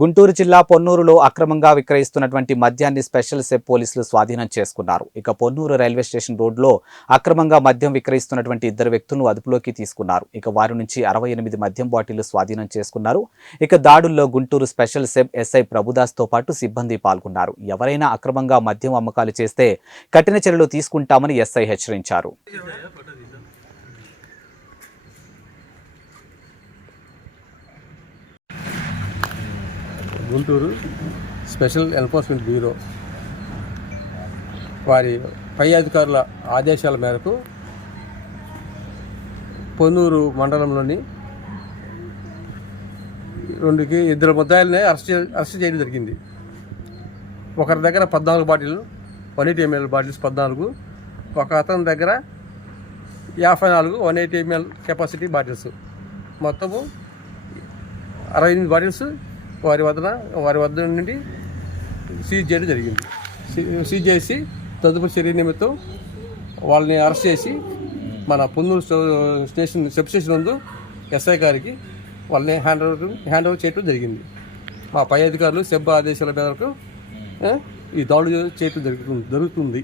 గుంటూరు జిల్లా పొన్నూరులో అక్రమంగా విక్రయిస్తున్నటువంటి మద్యాన్ని స్పెషల్ సెబ్ పోలీసులు స్వాధీనం చేసుకున్నారు. ఇక పొన్నూరు రైల్వే స్టేషన్ రోడ్లో అక్రమంగా మద్యం విక్రయిస్తున్నటువంటి ఇద్దరు వ్యక్తులను అదుపులోకి తీసుకున్నారు. ఇక వారి నుంచి అరవై ఎనిమిది మద్యం బాటిళ్ళు స్వాధీనం చేసుకున్నారు. ఇక దాడుల్లో గుంటూరు స్పెషల్ సెబ్ ఎస్ఐ ప్రభుదాస్తో పాటు సిబ్బంది పాల్గొన్నారు. ఎవరైనా అక్రమంగా మద్యం అమ్మకాలు చేస్తే కఠిన చర్యలు తీసుకుంటామని ఎస్ఐ హెచ్చరించారు. గుంటూరు స్పెషల్ ఎన్ఫోర్స్మెంట్ బ్యూరో వారి పై అధికారుల ఆదేశాల మేరకు పొన్నూరు మండలంలోని రెండుకి ఇద్దరు ముద్దాయిల్ని అరెస్ట్ అరెస్ట్ చేయడం జరిగింది. ఒకరి దగ్గర పద్నాలుగు bottle one eighty ML bottles పద్నాలుగు ఒక అతని దగ్గర యాభై నాలుగు one eighty ML capacity bottles. మొత్తము అరవై ఎనిమిది బాటిల్స్ వారి వద్ద వారి వద్ద నుండి సీజ్ చేయడం జరిగింది. సీజ్ చేసి తదుపరి చర్య నిమిత్తం వాళ్ళని అరెస్ట్ చేసి మన పొందూరు స్టేషన్ సబ్ స్టేషన్ నందు ఎస్ఐ గారికి వాళ్ళని హ్యాండ్ ఓవర్ హ్యాండ్ ఓవర్ చేయడం జరిగింది. మా పై అధికారులు సెబ్ ఆదేశాల మేరకు ఈ దాడులు చేయడం జరుగుతుంది జరుగుతుంది.